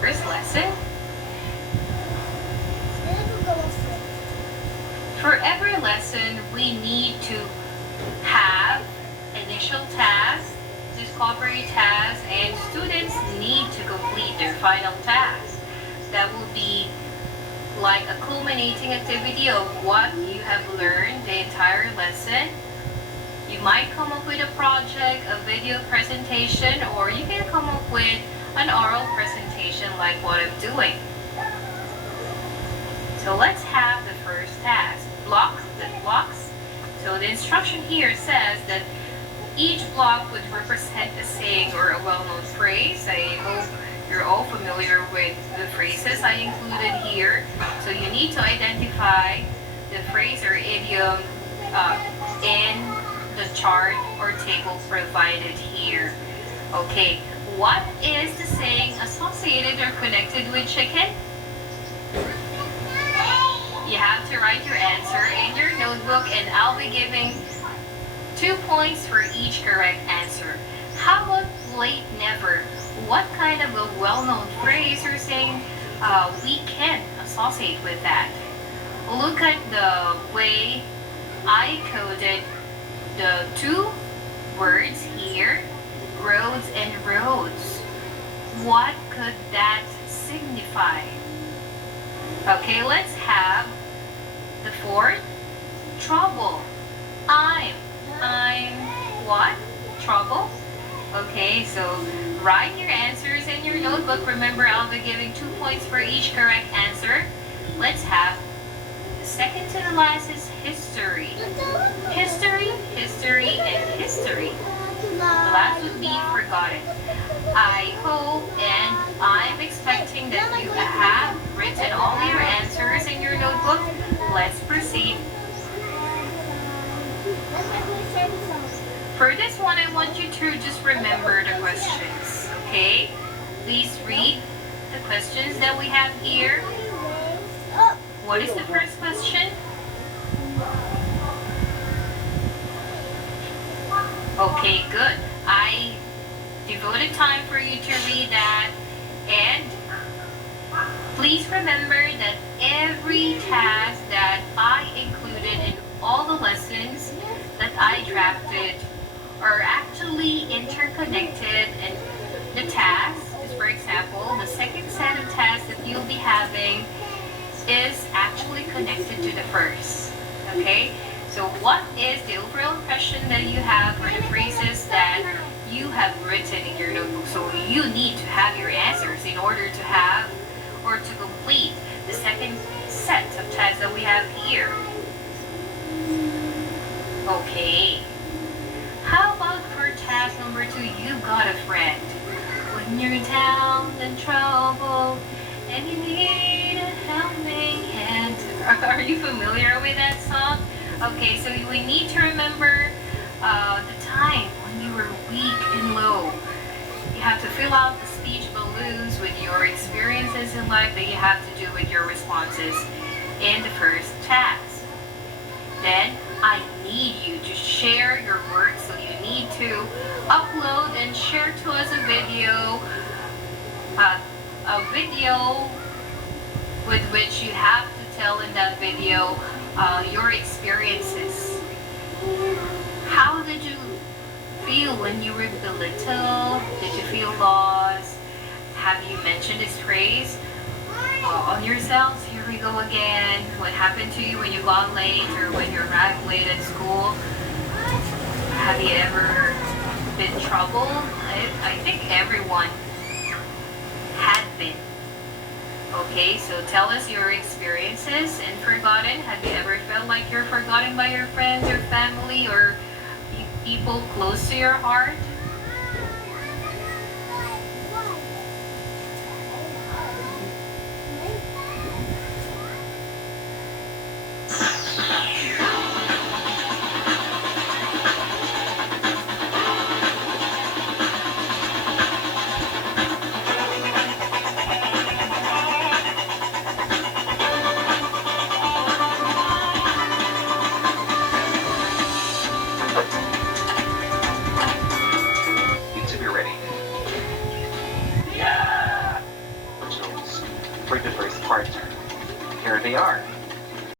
First lesson. For every lesson, we need to have initial task, discovery task, and students need to complete their final task. That will be like a culminating activity of what you have learned the entire lesson. You might come up with a project, a video presentation, or you can come up with an oral presentation like what I'm doing. So let's have the first task. Blocks. So the instruction here says that each block would represent a saying or a well-known phrase. I hope you're all familiar with the phrases I included here. So you need to identify the phrase or idiom in the chart or table provided here. Okay, what is the saying associated or connected with chicken? You have to write your answer in your notebook, and I'll be giving 2 points for each correct answer. How about late never? What kind of a well-known phrase or saying we can associate with that? Look at the way I coded the 2 words here, roads and roads. What could that signify? Okay, let's have the 4th, trouble. I'm what? Trouble? Okay, so write your answers in your notebook. Remember, I'll be giving 2 points for each correct answer. Let's have the second to the last is history. History, and history. The last would be forgotten. I hope and I'm expecting that you have written all your answers in your notebook. Let's proceed. For this one, I want you to just remember the questions, okay? Please read the questions that we have here. What is the first question? Okay, good. I devoted time for you to read that, and please remember that every task that I included in all the lessons that I drafted are actually interconnected, and the tasks, for example, the second set of tasks that you'll be having is actually connected to the first. Okay? So what is the overall impression that you have for the phrases that you have written in your notebook? So you need to have your answers in order to have or to complete the second set of tasks that we have here. Okay. How about for task number 2, you got a friend. When you're down in trouble and you need a helping hand. Are you familiar with that song? Okay, so we need to remember the time when you were weak and low. You have to fill out the speech balloons with your experiences in life that you have to do with your responses in the first task. Then I need you to share your work, so you need to upload and share to us a video with which you have to tell in that video your experiences. How did you feel when you were little? Did you feel lost? Have you mentioned this phrase on yourselves? Here we go again. What happened to you when you got late or when you arrived late at school? Have you ever been in trouble? I think everyone had been. Okay, so tell us your experiences and forgotten. Have you ever felt like you're forgotten by your friends, your family, or people close to your heart? for the first partner. Here they are.